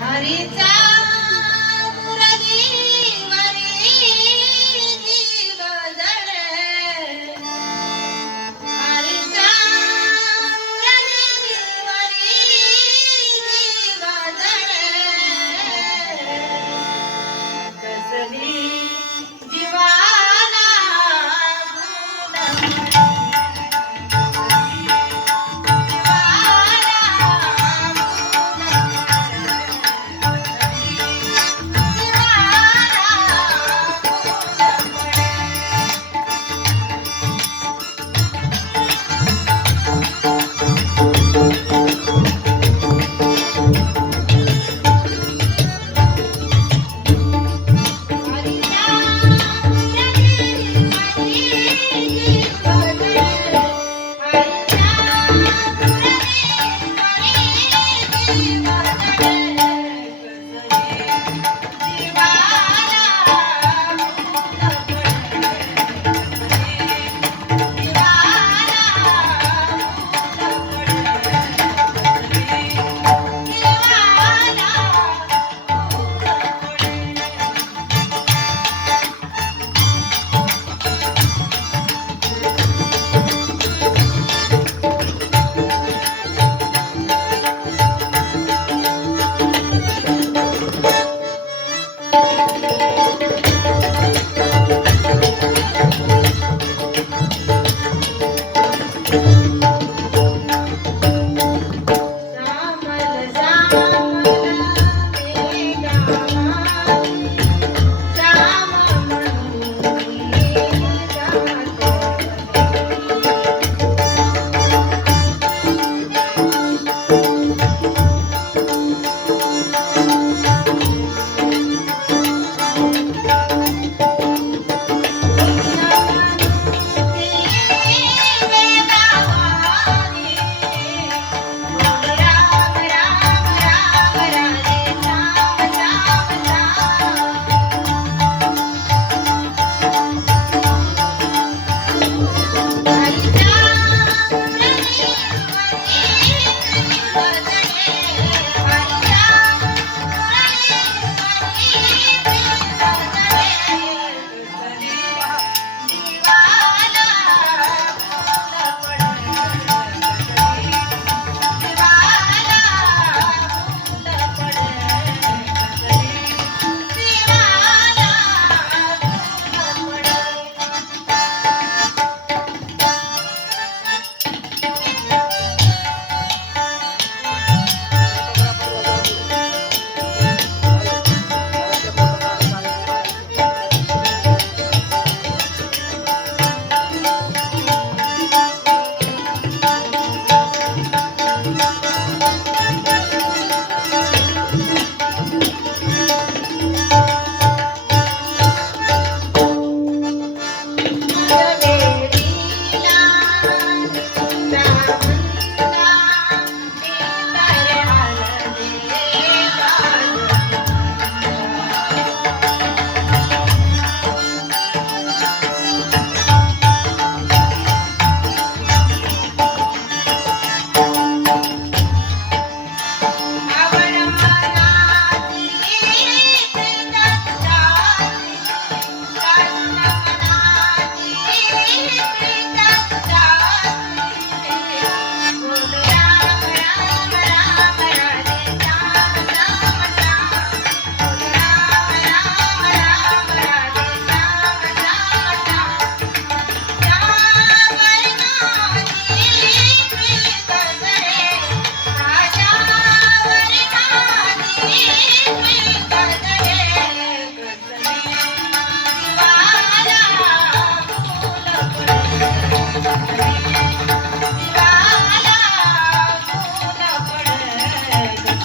हरीचा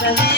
सवी